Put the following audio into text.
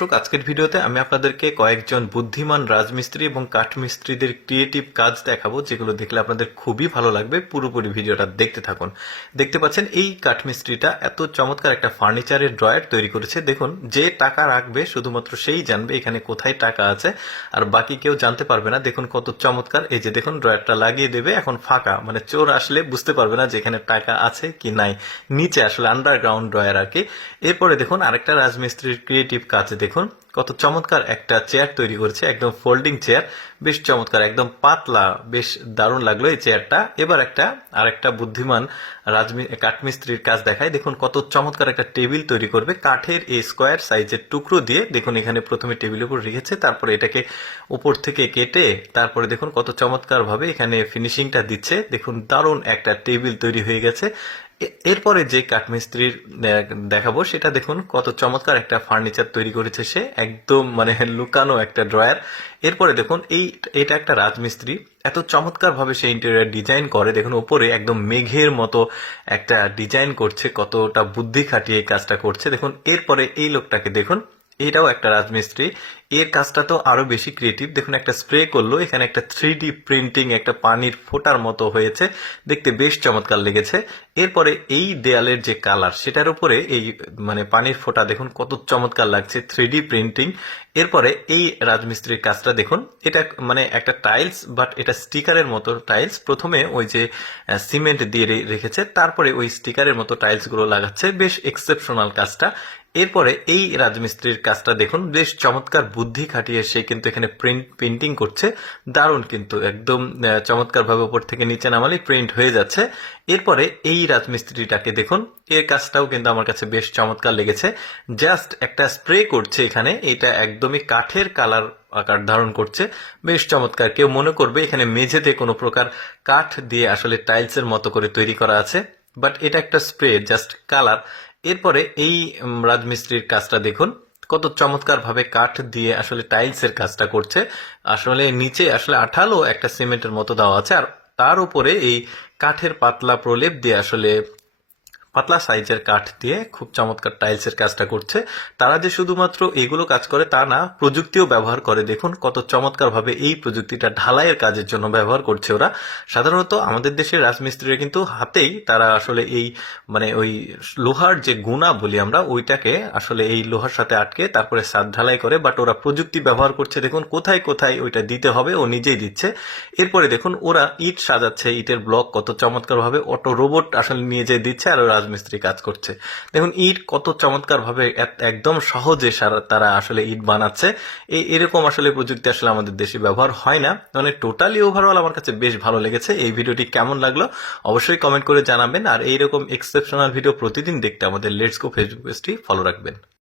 দর্শক, আজকের ভিডিওতে আমি আপনাদেরকে কয়েকজন বুদ্ধিমান রাজমিস্ত্রি এবং কাঠমিস্ত্রিদের ক্রিয়েটিভ কাজ দেখাবো, যেগুলো দেখলে আপনাদের খুবই ভালো লাগবে। পুরোপুরি ভিডিওটা দেখতে থাকুন। দেখতে পাচ্ছেন এই কাঠমিস্ত্রিটা এত চমৎকার একটা ফার্নিচারের ড্রয়ার তৈরি করেছে। দেখুন, যে টাকা রাখবে শুধুমাত্র সেই জানবে এখানে কোথায় টাকা আছে, আর বাকি কেউ জানতে পারবে না। দেখুন কত চমৎকার। এই যে দেখুন, ড্রয়ারটা লাগিয়ে দেবে, এখন ফাঁকা, মানে চোর আসলে বুঝতে পারবে না যে এখানে টাকা আছে কি নাই। নিচে আসলে আন্ডারগ্রাউন্ড ড্রয়ার আর কি। এরপরে দেখুন আরেকটা রাজমিস্ত্রির ক্রিয়েটিভ কাজে দেখুন কত চমৎকার একটা চেয়ার তৈরি করেছে, একদম ফোল্ডিং চেয়ার, বেশ চমৎকার, একদম পাতলা, বেশ দারুণ লাগলো এই চেয়ারটা। এবার আরেকটা বুদ্ধিমান কাঠমিস্ত্রির কাজ দেখায়। দেখুন কত চমৎকার একটা টেবিল তৈরি করবে কাঠের এই স্কোয়ার সাইজের টুকরো দিয়ে। দেখুন এখানে প্রথমে টেবিলের উপর রেখেছে, তারপরে এটাকে উপর থেকে কেটে তারপরে দেখুন কত চমৎকার ভাবে এখানে ফিনিশিংটা দিচ্ছে। দেখুন দারুণ একটা টেবিল তৈরি হয়ে গেছে। এরপরে যে কাঠমিস্ত্রির দেখাবো সেটা দেখুন কত চমৎকার একটা ফার্নিচার তৈরি করেছে সে, একদম মানে লুকানো একটা ড্রয়ার। এরপরে দেখুন এটা একটা রাজমিস্ত্রি, এত চমৎকার ভাবে সে ইন্টেরিয়র ডিজাইন করে। দেখুন উপরে একদম মেঘের মতো একটা ডিজাইন করছে, কতটা বুদ্ধি খাটিয়ে এই কাজটা করছে। দেখুন এরপরে এই লোকটাকে দেখুন, এটাও একটা রাজমিস্ত্রি, এর কাজটা তো আরো বেশি ক্রিয়েটিভ। দেখুন একটা স্প্রে করলো, এখানে একটা 3D প্রিন্টিং, একটা পানির ফোঁটার মতো হয়েছে, দেখতে বেশ চমৎকার লেগেছে। এরপরে এই দেয়ালের যে কালার সেটার উপরে এই মানে পানির ফোঁটা দেখুন কত চমৎকার লাগছে, 3D প্রিন্টিং। এরপরে এই রাজমিস্ত্রির কাজটা দেখুন, এটা মানে একটা টাইলস, বাট এটা স্টিকারের মতো টাইলস। প্রথমে ওই যে সিমেন্ট দিয়ে রেখেছে, তারপরে ওই স্টিকারের মতো টাইলস গুলো লাগাচ্ছে, বেশ এক্সেপশনাল কাজটা। এরপরে এই রাজমিস্ত্রির কাজটা দেখুন, বেশ চমৎকার বুদ্ধি খাটিয়ে সে কিন্তু এখানে প্রিন্টিং করছে, দারুণ, কিন্তু একদম চমৎকার ভাবে উপর থেকে নিচে নামালে প্রিন্ট হয়ে যাচ্ছে। এরপরে এই রাজমিস্ত্রিটাকে দেখুন, এর কাজটাও কিন্তু আমার কাছে বেশ চমৎকার লেগেছে। জাস্ট একটা স্প্রে করছে এখানে, এটা একদমই কাঠের কালার আকার ধারণ করছে, বেশ চমৎকার। কেউ মনে করবে এখানে মেঝেতে কোনো প্রকার কাঠ দিয়ে আসলে টাইলসের মতো করে তৈরি করা আছে, বাট এটা একটা স্প্রে, জাস্ট কালার। এরপরে এই রাজমিস্ত্রির কাজটা দেখুন কত চমৎকার ভাবে কাঠ দিয়ে আসলে টাইলস এর কাজটা করছে। আসলে নিচে আসলে আঠালো একটা সিমেন্টের মতো দেওয়া আছে, আর তার উপরে এই কাঠের পাতলা প্রলেপ দিয়ে আসলে পাতলা সাইজের কাঠ দিয়ে খুব চমৎকার টাইলসের কাজটা করছে। তারা যে শুধুমাত্র এগুলো কাজ করে তা না, প্রযুক্তিও ব্যবহার করে। দেখুন কত চমৎকার ভাবে এই প্রযুক্তিটা ঢালাইয়ের কাজের জন্য ব্যবহার করছে ওরা। সাধারণত আমাদের দেশের রাজমিস্ত্রিরা কিন্তু হাতেই তারা আসলে এই মানে ওই লোহার যে গুণা বলি আমরা, ওইটাকে আসলে এই লোহার সাথে আটকে তারপরে ছাদ ঢালাই করে, বাট ওরা প্রযুক্তি ব্যবহার করছে। দেখুন কোথায় কোথায় ওইটা দিতে হবে ও নিজেই দিচ্ছে। এরপরে দেখুন ওরা ইট সাজাচ্ছে, ইটের ব্লক কত চমৎকার ভাবে অটো রোবট আসলে নিয়ে যেয়ে দিচ্ছে, আর রাজমিস্ত্রি কাজ করছে। দেখুন ইট কত চমৎকার ভাবে একদম সহজে তারা আসলে ইট বানাচ্ছে। এরকম আসলে প্রযুক্তি আসলে আমাদের দেশে ব্যবহার হয় না। মানে টোটালি ওভারঅল আমার কাছে বেশ ভালো লেগেছে। এই ভিডিওটি কেমন লাগলো অবশ্যই কমেন্ট করে জানাবেন, আর এইরকম এক্সেপশনাল ভিডিও প্রতিদিন দেখতে আমাদের লেটস গো ফেসবুক পেজটি ফলো রাখবেন।